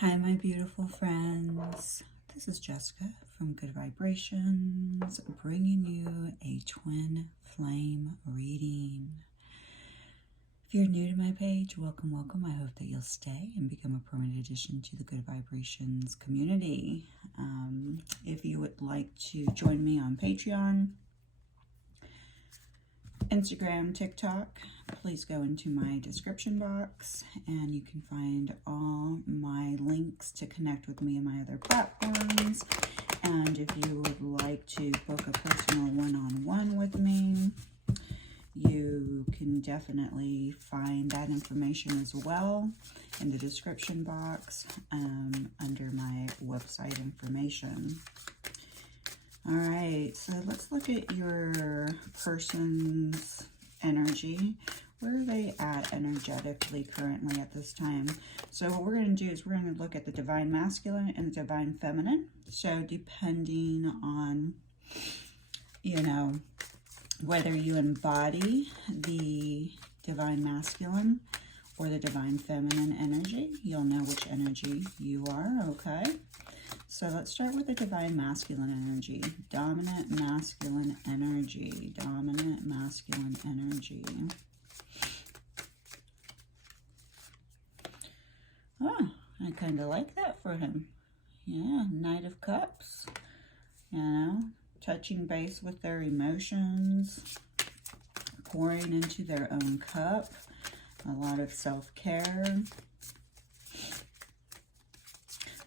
Hi, my beautiful friends. This is Jessica from Good Vibrations, bringing you a twin flame reading. If you're new to my page, welcome, welcome. I hope that you'll stay and become a permanent addition to the Good Vibrations community. If you would like to join me on Patreon, Instagram, TikTok, please go into my description box and you can find all my links to connect with me and my other platforms. And if you would like to book a personal one-on-one with me, you can definitely find that information as well in the description box under my website information. All right, so let's look at your person's energy. Where are they at energetically currently at this time? So what we're going to do is we're going to look at the divine masculine and the divine feminine. So depending on, whether you embody the divine masculine or the divine feminine energy, you'll know which energy you are, okay? So let's start with the divine masculine energy. Dominant masculine energy. Dominant masculine energy. Oh, I kind of like that for him. Yeah, Knight of Cups. Touching base with their emotions. Pouring into their own cup. A lot of self-care.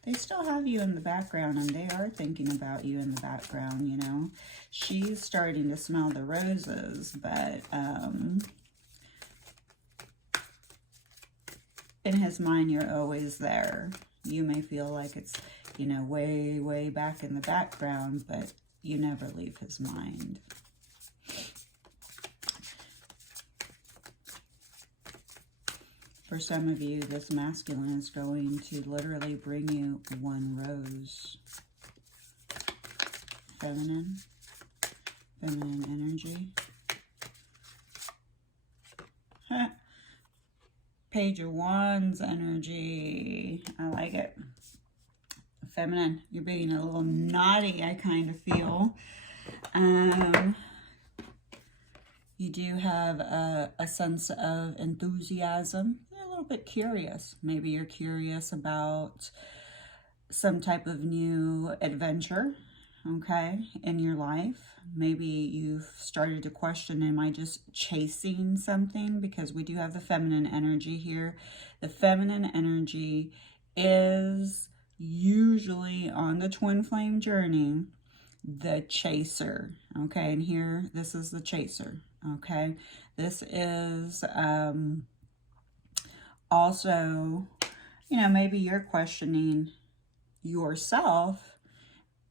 They still have you in the background, and they are thinking about you in the background, She's starting to smell the roses, but in his mind, you're always there. You may feel like it's, way, way back in the background, but you never leave his mind. For some of you, this masculine is going to literally bring you one rose. Feminine energy. Page of Wands energy. I like it. Feminine, you're being a little naughty, I kind of feel. You do have a sense of enthusiasm. You're a little bit curious. Maybe you're curious about some type of new adventure, okay, in your life. Maybe you've started to question, am I just chasing something? Because we do have the feminine energy here. The feminine energy is usually on the twin flame journey the chaser, okay? And here, this is the chaser, okay? This is also, maybe you're questioning yourself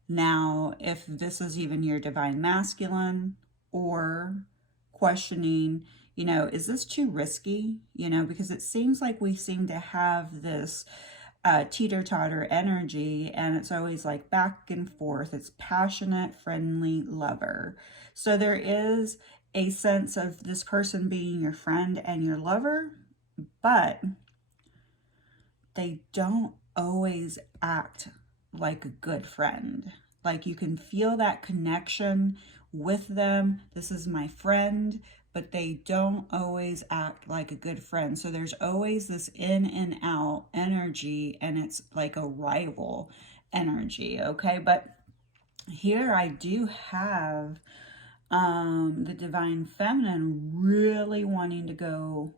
now if this is even your divine masculine, or questioning, is this too risky? Because it seems like we seem to have this teeter-totter energy, and it's always like back and forth. It's passionate, friendly, lover. So there is a sense of this person being your friend and your lover, but they don't always act like a good friend. Like, you can feel that connection with them. This is my friend, but they don't always act like a good friend. So there's always this in and out energy, and it's like a rival energy, okay? But here I do have the divine feminine really wanting to go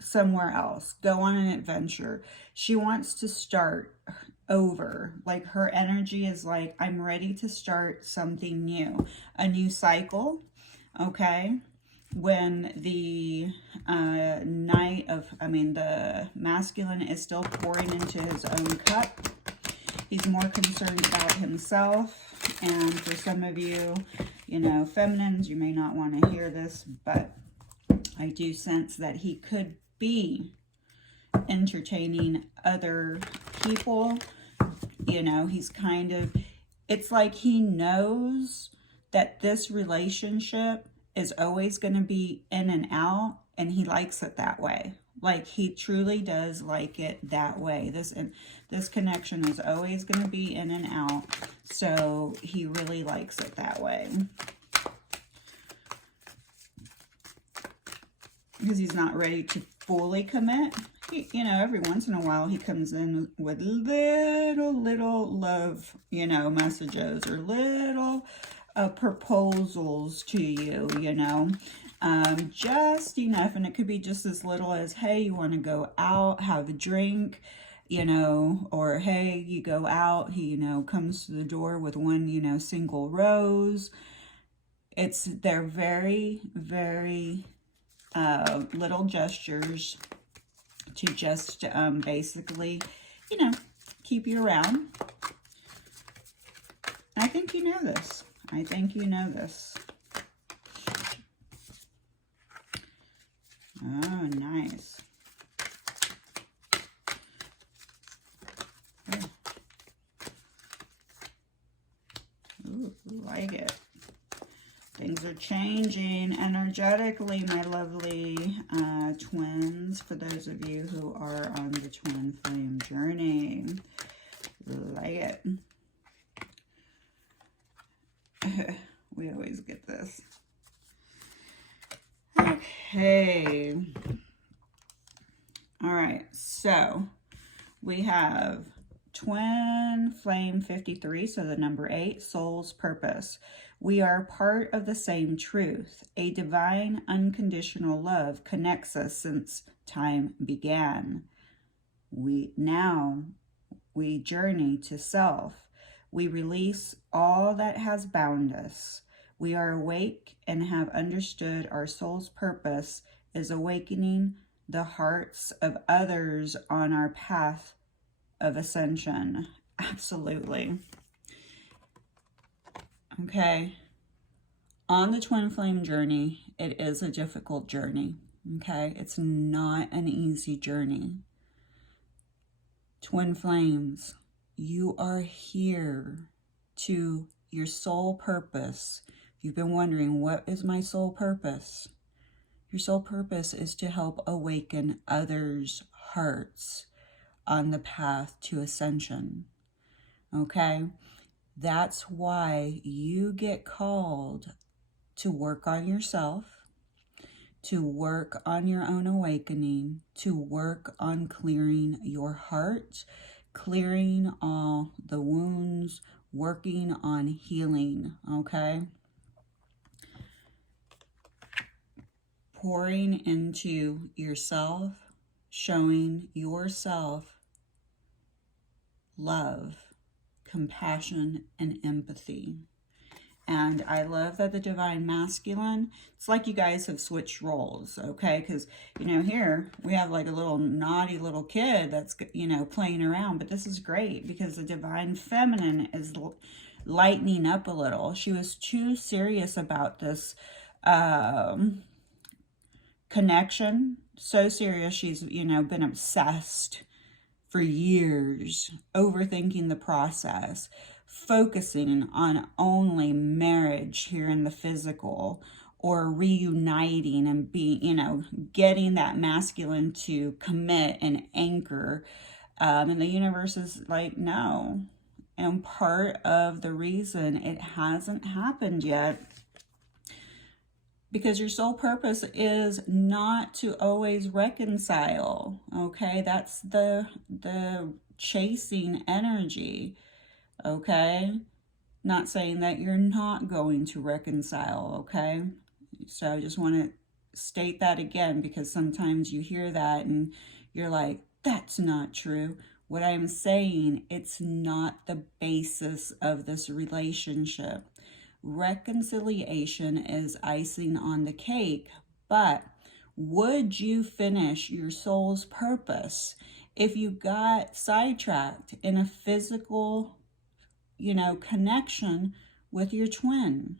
somewhere else, go on an adventure. She wants to start over. Like, her energy is like, I'm ready to start something new, a new cycle, okay? When the the masculine is still pouring into his own cup, he's more concerned about himself. And for some of you, feminines, you may not want to hear this, but I do sense that he could be entertaining other people. He's kind of, it's like he knows that this relationship is always going to be in and out, and he likes it that way. Like, he truly does like it that way. This connection is always going to be in and out. So he really likes it that way. Because he's not ready to fully commit. You know, every once in a while he comes in with little love, you know, messages or little proposals to you, you know. Just enough, and it could be just as little as, hey, you want to go out, have a drink, you know, or hey, you go out, he, you know, comes to the door with one, you know, single rose. They're very, very little gestures to just basically, you know, keep you around. I think you know this. I think you know this. Oh, nice. Ooh, like it. Things are changing energetically, my lovely twins, for those of you who are on the twin flame journey. Like it. We always get this. Okay. All right, so we have twin flame 53, so the number 8, soul's purpose. We are part of the same truth. A divine, unconditional love connects us since time began. We journey to self. We release all that has bound us. We are awake and have understood our soul's purpose is awakening the hearts of others on our path of ascension. Absolutely. Okay. On the twin flame journey, it is a difficult journey. Okay. It's not an easy journey. Twin flames, you are here to your soul purpose. If you've been wondering, what is my soul purpose? Your soul purpose is to help awaken others' hearts on the path to ascension. Okay? That's why you get called to work on yourself, to work on your own awakening, to work on clearing your heart, clearing all the wounds, working on healing, okay? Pouring into yourself, showing yourself love, compassion, and empathy. And I love that the divine masculine, it's like you guys have switched roles, okay? Because, you know, here we have like a little naughty little kid that's, you know, playing around. But this is great because the divine feminine is lightening up a little. She was too serious about this connection. So serious, she's, you know, been obsessed for years, overthinking the process, focusing on only marriage here in the physical, or reuniting and being, you know, getting that masculine to commit and anchor. And the universe is like, no. And part of the reason it hasn't happened yet, because your soul purpose is not to always reconcile, okay? That's the chasing energy, okay? Not saying that you're not going to reconcile, okay? So I just want to state that again, because sometimes you hear that and you're like, that's not true. What I'm saying, it's not the basis of this relationship. Reconciliation is icing on the cake, but would you finish your soul's purpose if you got sidetracked in a physical, you know, connection with your twin?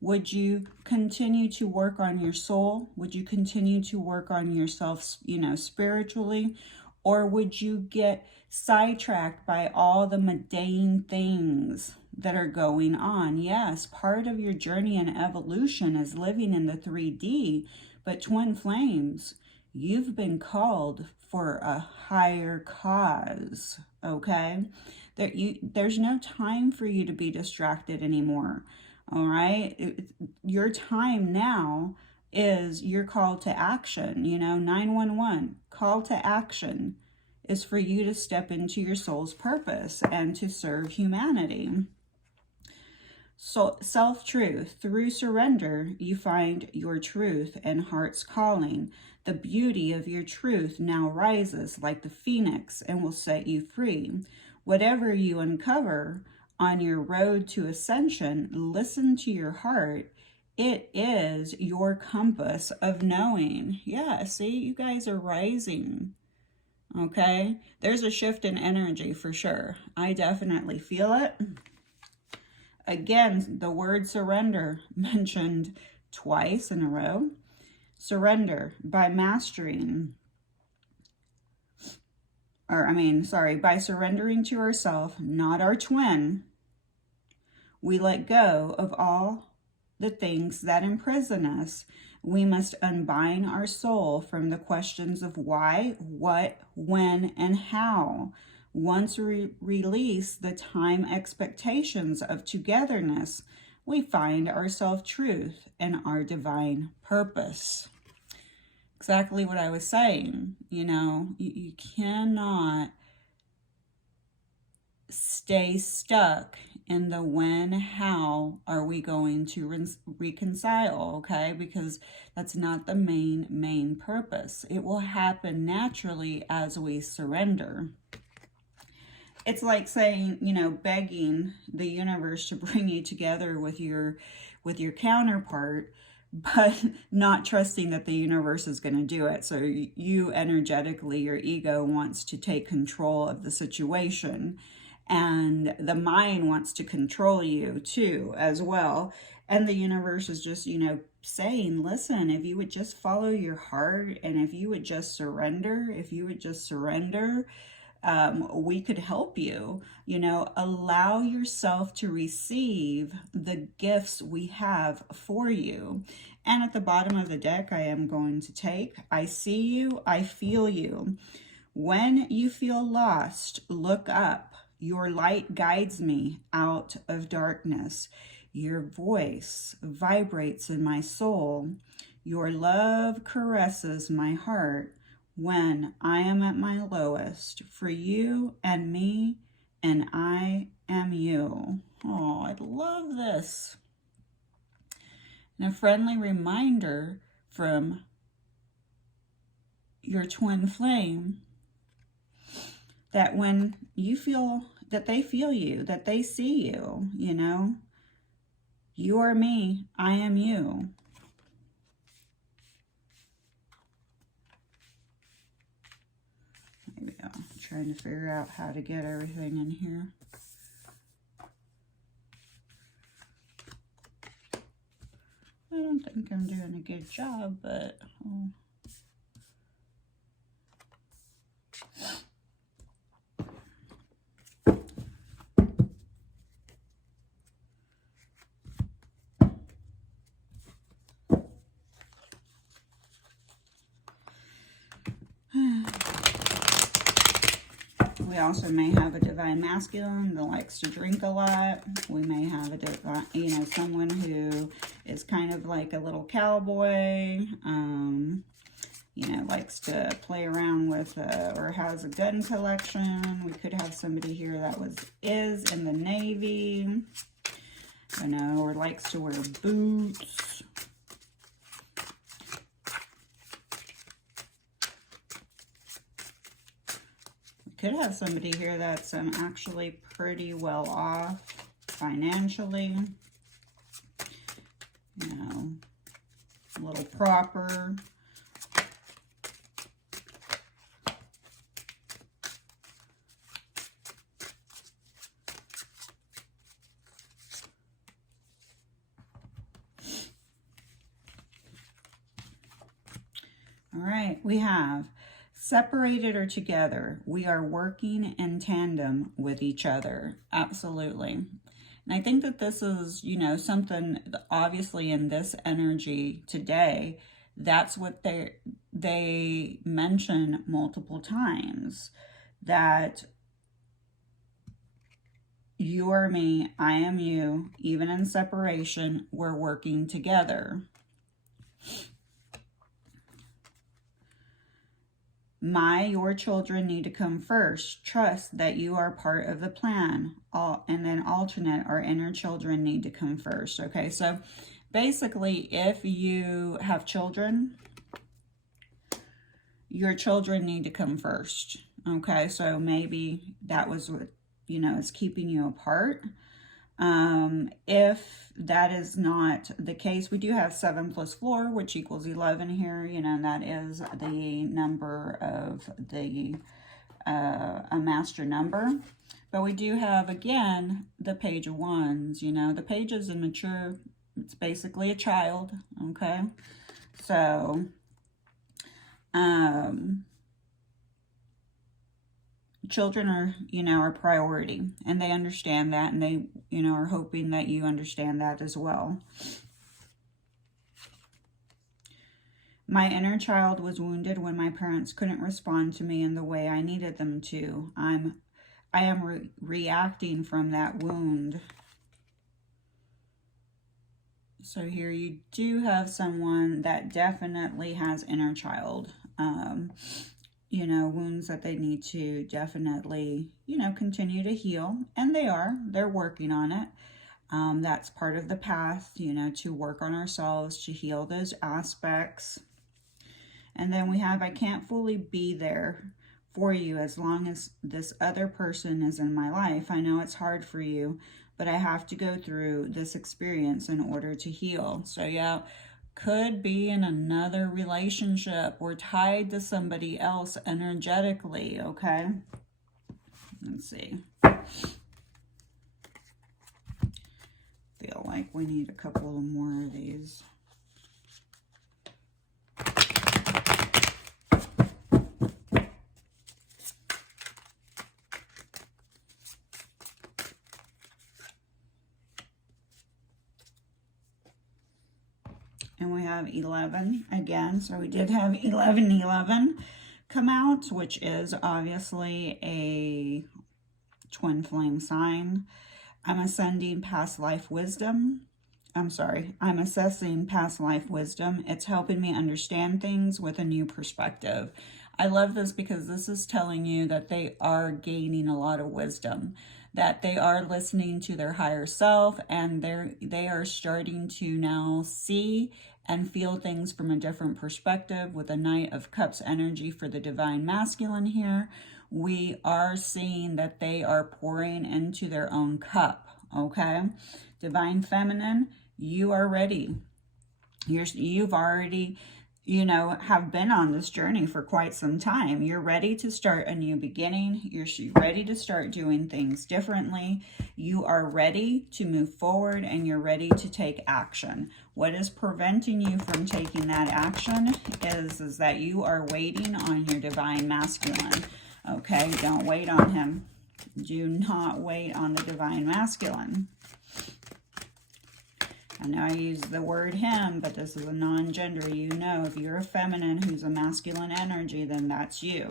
Would you continue to work on your soul? Would you continue to work on yourself, you know, spiritually? Or would you get sidetracked by all the mundane things that are going on? Yes, part of your journey and evolution is living in the 3D, but twin flames, You've been called for a higher cause, okay? There's no time for you to be distracted anymore, all right? Your time now is your call to action, 911, call to action is for you to step into your soul's purpose and to serve humanity. So self-truth, through surrender, you find your truth and heart's calling. The beauty of your truth now rises like the phoenix and will set you free. Whatever you uncover on your road to ascension, listen to your heart. It is your compass of knowing. Yeah, see, you guys are rising. Okay, there's a shift in energy for sure. I definitely feel it. Again, the word surrender mentioned twice in a row. Surrender by mastering, by surrendering to ourselves, not our twin, we let go of all the things that imprison us. We must unbind our soul from the questions of why, what, when, and how. Once we release the time expectations of togetherness, we find our self-truth and our divine purpose. Exactly what I was saying. You cannot stay stuck in the when, how are we going to reconcile, okay? Because that's not the main purpose. It will happen naturally as we surrender. It's like saying, begging the universe to bring you together with your counterpart, but not trusting that the universe is going to do it. So you energetically, your ego wants to take control of the situation, and the mind wants to control you too as well. And the universe is just, saying, listen, if you would just follow your heart, and if you would just surrender, we could help you. Allow yourself to receive the gifts we have for you. And at the bottom of the deck, I am going to take, I see you, I feel you. When you feel lost, look up. Your light guides me out of darkness. Your voice vibrates in my soul. Your love caresses my heart. When I am at my lowest, for you and me, and I am you. Oh, I love this. And a friendly reminder from your twin flame that when you feel that they feel you, that they see you, you are me, I am you. Maybe I'm trying to figure out how to get everything in here. I don't think I'm doing a good job, but we also may have a divine masculine that likes to drink a lot. We may have a divine, someone who is kind of like a little cowboy, likes to play around with or has a gun collection. We could have somebody here that is in the Navy, or likes to wear boots. Could have somebody here that's actually pretty well off financially, a little proper. All right, we have separated or together. We are working in tandem with each other. Absolutely. And I think that this is, something obviously in this energy today That's what they mention multiple times, that you are me, I am you, even in separation, we're working together. Your children need to come first. Trust that you are part of the plan. And then alternate, our inner children need to come first. Okay, so basically, if you have children, your children need to come first. Okay, so maybe that was what, is keeping you apart. If that is not the case, we do have 7 plus 4, which equals 11 here, and that is the number of the a master number. But we do have, again, the page of wands. The page is immature. It's basically a child. Okay, so children are, are priority, and they understand that, and they, are hoping that you understand that as well. My inner child was wounded when my parents couldn't respond to me in the way I needed them to. I am reacting from that wound. So here you do have someone that definitely has inner child, wounds that they need to definitely, continue to heal. And they're working on it. That's part of the path, to work on ourselves, to heal those aspects. And then we have, I can't fully be there for you as long as this other person is in my life. I know it's hard for you, but I have to go through this experience in order to heal. So yeah, could be in another relationship or tied to somebody else energetically, okay? Let's see. Feel like we need a couple more of these. And we have 11 again. So we did have 11 come out, which is obviously a twin flame sign. I'm ascending past life wisdom. I'm assessing past life wisdom. It's helping me understand things with a new perspective. I love this because this is telling you that they are gaining a lot of wisdom, that they are listening to their higher self, and they are starting to now see and feel things from a different perspective. With a Knight of Cups energy for the Divine Masculine here, we are seeing that they are pouring into their own cup, okay? Divine Feminine, you are ready. You've already, have been on this journey for quite some time. You're ready to start a new beginning. You're ready to start doing things differently. You are ready to move forward, and you're ready to take action. What is preventing you from taking that action is that you are waiting on your Divine Masculine. Okay, don't wait on him. Do not wait on the Divine Masculine. I know I use the word him, but this is a non-gender. If you're a feminine who's a masculine energy, then that's you.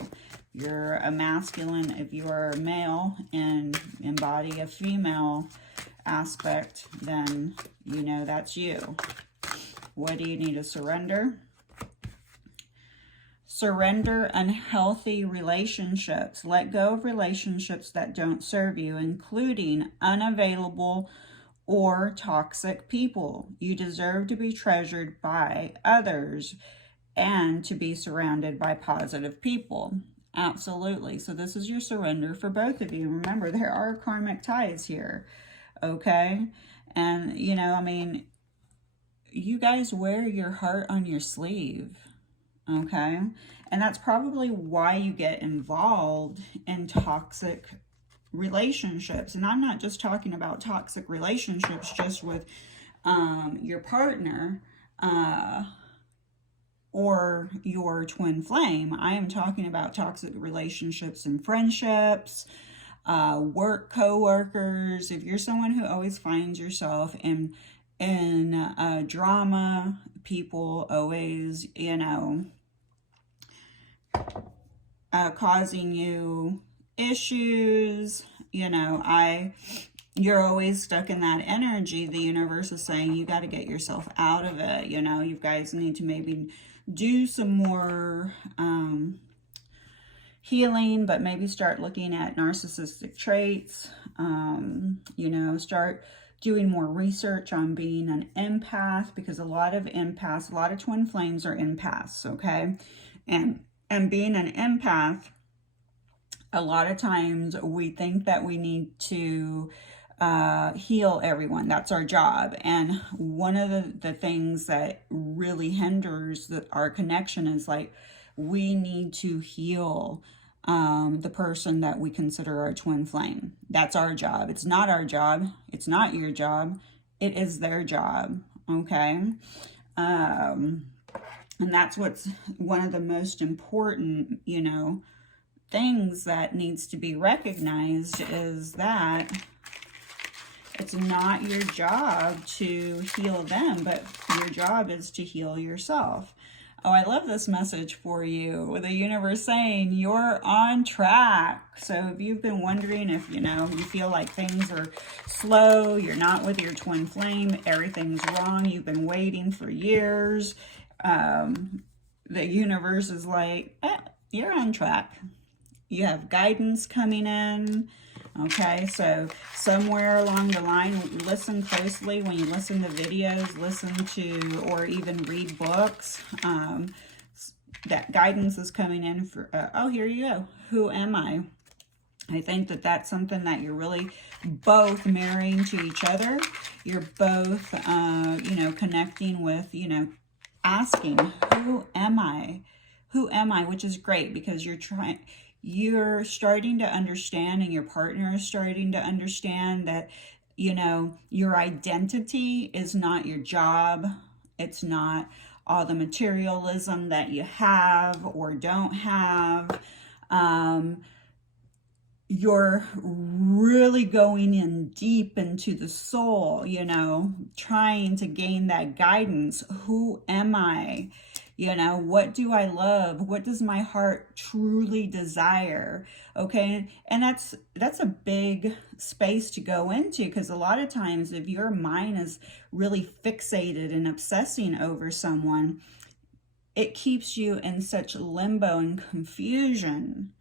You're a masculine if you are a male and embody a female aspect, then that's you. What do you need to surrender? Surrender unhealthy relationships. Let go of relationships that don't serve you, including unavailable or toxic people. You deserve to be treasured by others and to be surrounded by positive people. Absolutely. So this is your surrender for both of you. Remember, there are karmic ties here, okay? And, you guys wear your heart on your sleeve, okay? And that's probably why you get involved in toxic relationships. And I'm not just talking about toxic relationships just with your partner or your twin flame. I am talking about toxic relationships and friendships, co-workers. If you're someone who always finds yourself in drama, people always, you know, causing you issues, you know, you're always stuck in that energy. The universe is saying you got to get yourself out of it. You know, you guys need to maybe do some more healing, but maybe start looking at narcissistic traits. You know, start doing more research on being an empath, because a lot of empaths, a lot of twin flames are empaths, okay? And being an empath, a lot of times we think that we need to heal everyone. That's our job. And one of the things that really hinders our connection is like, we need to heal the person that we consider our twin flame. That's our job. It's not our job. It's not your job. It is their job. Okay. And that's what's one of the most important, you know, things that needs to be recognized, is that it's not your job to heal them, but your job is to heal yourself. Oh, I love this message for you, with the universe saying you're on track. So if you've been wondering if, you know, you feel like things are slow, you're not with your twin flame, everything's wrong, you've been waiting for years, the universe is like, you're on track. You have guidance coming in. Okay, so somewhere along the line, listen closely when you listen to videos, listen to, or even read books. That guidance is coming in for, oh, here you go. Who am I? I think that that's something that you're really both marrying to each other. You're both, you know, connecting with, you know, asking, who am I? Who am I? Which is great, because you're starting to understand, and your partner is starting to understand that, you know, your identity is not your job. It's not all the materialism that you have or don't have. You're really going in deep into the soul, you know, trying to gain that guidance. Who am I? You know, what do I love? What does my heart truly desire? Okay. And that's a big space to go into, because a lot of times if your mind is really fixated and obsessing over someone, it keeps you in such limbo and confusion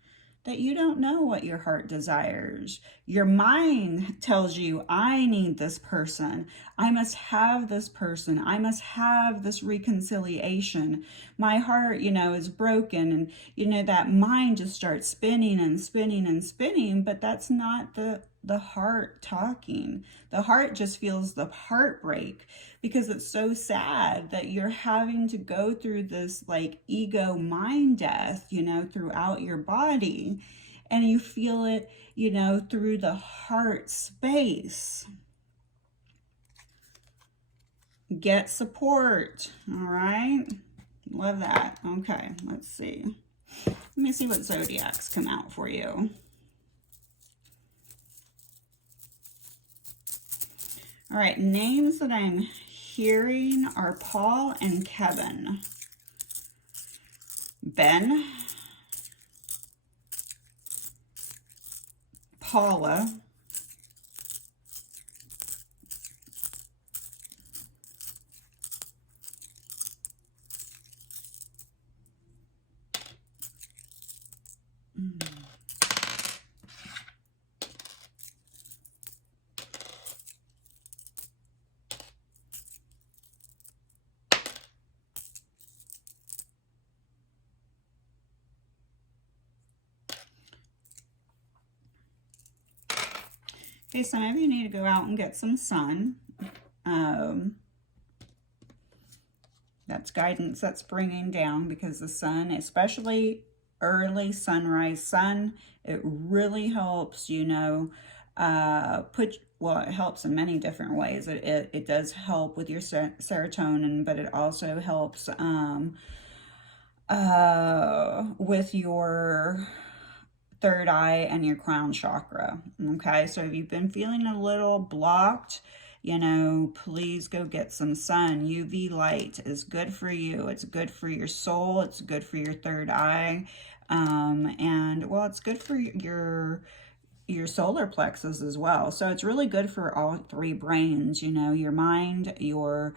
that you don't know what your heart desires. Your mind tells you, I need this person. I must have this person. I must have this reconciliation. My heart, you know, is broken. And, you know, that mind just starts spinning and spinning and spinning, but that's not the heart talking. The heart just feels the heartbreak, because it's so sad that you're having to go through this like ego mind death, you know, throughout your body, and you feel it, you know, through the heart space. Get support. All right. Love that. Okay. Let's see. Let me see what zodiacs come out for you. All right, names that I'm hearing are Paul and Kevin. Ben, Paula, okay, some of you need to go out and get some sun. That's guidance that's bringing down, because the sun, especially early sunrise sun, it really helps, you know, well, it helps in many different ways. It does help with your serotonin, but it also helps with your third eye and your crown chakra. Okay, so if you've been feeling a little blocked You know, please go get some sun. UV light is good for you. It's good for your soul. It's good for your third eye. And well, it's good for your solar plexus as well. So it's really good for all three brains, you know, your mind, your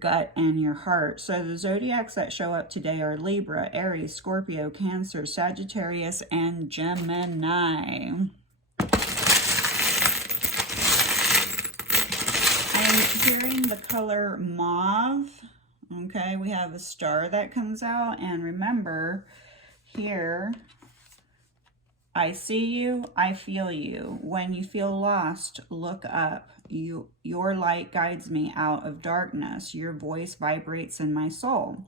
gut, and your heart. So the zodiacs that show up today are Libra, Aries, Scorpio, Cancer, Sagittarius, and Gemini. I'm hearing the color mauve. Okay, we have a star that comes out, and remember here, I see you, I feel you. When you feel lost, look up. Your light guides me out of darkness. Your voice vibrates in my soul.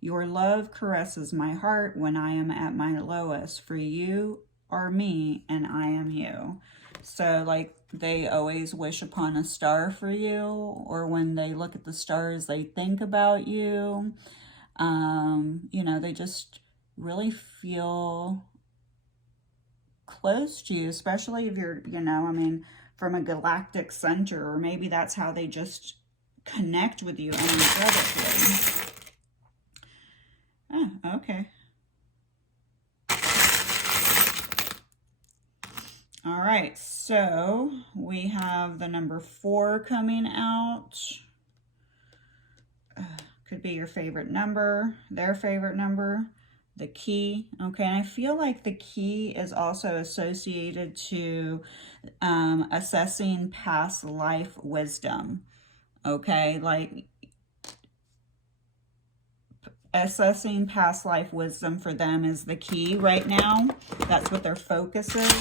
Your love caresses my heart when I am at my lowest. For you are me, and I am you. So, like, they always wish upon a star for you, or when they look at the stars, they think about you. You know, they just really feel close to you, especially if you're, you know, I mean, from a galactic center, or maybe that's how they just connect with you energetically. Oh, okay. All right, so we have the number 4 coming out. Could be your favorite number, their favorite number. The key, okay, and I feel like the key is also associated to assessing past life wisdom, okay, like assessing past life wisdom for them is the key right now. That's what their focus is.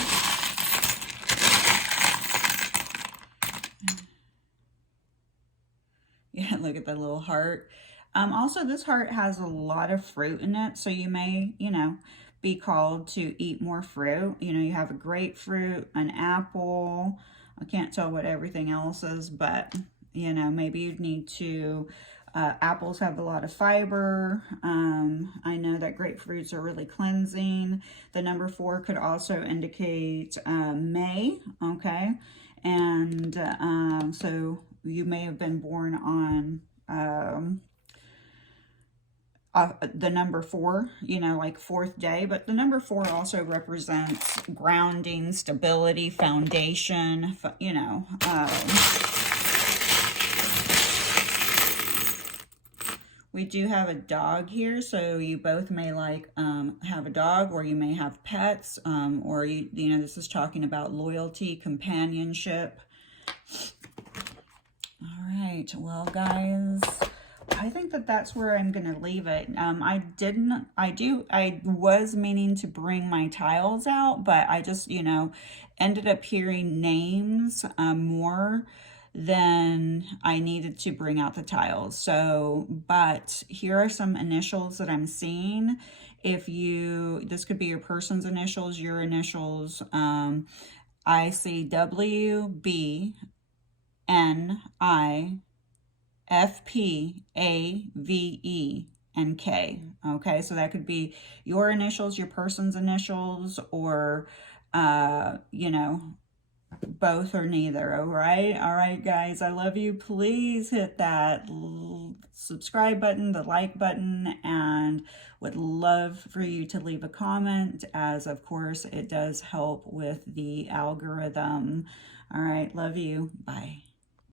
Yeah, look at that little heart. Also, this heart has a lot of fruit in it, so you may, you know, be called to eat more fruit. You know, you have a grapefruit, an apple. I can't tell what everything else is, but, you know, maybe you'd need to, apples have a lot of fiber. I know that grapefruits are really cleansing. The number 4 could also indicate May, okay? And so you may have been born on the number 4, you know, like 4th day, but the number 4 also represents grounding, stability, foundation, you know. We do have a dog here, so you both may like have a dog, or you may have pets, or you know, this is talking about loyalty, companionship. All right, well, guys, I think that that's where I'm going to leave it. I was meaning to bring my tiles out, but I just, you know, ended up hearing names more than I needed to bring out the tiles. So, but here are some initials that I'm seeing. If you, this could be your person's initials, your initials. I see W, B, N, I, F, P, A, V, E, and K. Okay, so that could be your initials, your person's initials, or, you know, both or neither. All right, guys, I love you. Please hit that subscribe button, the like button, and would love for you to leave a comment, as of course it does help with the algorithm. All right, love you. Bye.